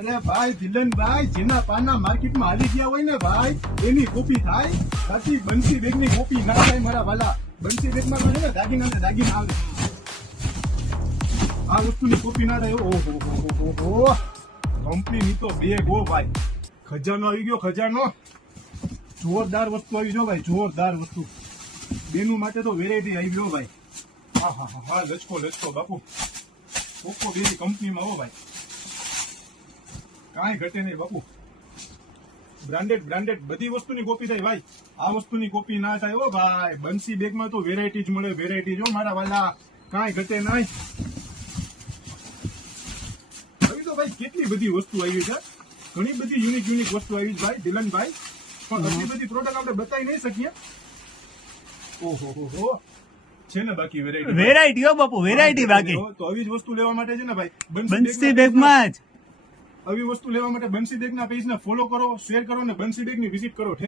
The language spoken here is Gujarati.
એટલે ભાઈ દિલનભાઈ જેના પાના માર્કેટમાં હાલી ગયા હોય ને ભાઈ એની કોપી થાય, સાચી બંસી બેગ ની કોપી ના થાય મારા વાલા. બંસી બેગ માં છે ને દાગીના આવે, આ વસ્તુની કોપી ના થાય. ઓહો કંપની તો બેગ હો ભાઈ, ખજાનો આવી ગયો, ખજાનો. જોરદાર વસ્તુ આવી ગયો ભાઈ, જોરદાર વસ્તુ. બેનું માટે તો વેરાયટી આવી ગયો ભાઈ. હા લચકો બાપુ, કોકો બેની કંપનીમાં હો ભાઈ, કાંઈ ઘટે નહીં બાપુ. બ્રાન્ડેડ બધી વસ્તુની કોપી થાય ભાઈ, આ વસ્તુની કોપી ના થાય હો ભાઈ. બંસી બેગમાં તો વેરાયટી જ મળે, વેરાયટી જો મારા વાલા, કાંઈ ઘટે નહીં. હવે તો ભાઈ કેટલી બધી વસ્તુ આવી છે, ઘણી બધી યુનિક વસ્તુ આવી છે ભાઈ દિલનભાઈ, પણ આટલી બધી પ્રોડક્ટ આપણે બતાવી નહીં શકીએ. ઓહો છે ને બાકી વેરાયટી હો બાપુ, વેરાયટી બાકી. તો આવી જ વસ્તુ લેવા માટે છે ને ભાઈ બંસી બેગમાં જ આવી વસ્તુ લેવા માટે બંસી બેગના પેજને ફોલો કરો, શેર કરો ને બંસી બેગની વિઝિટ કરો.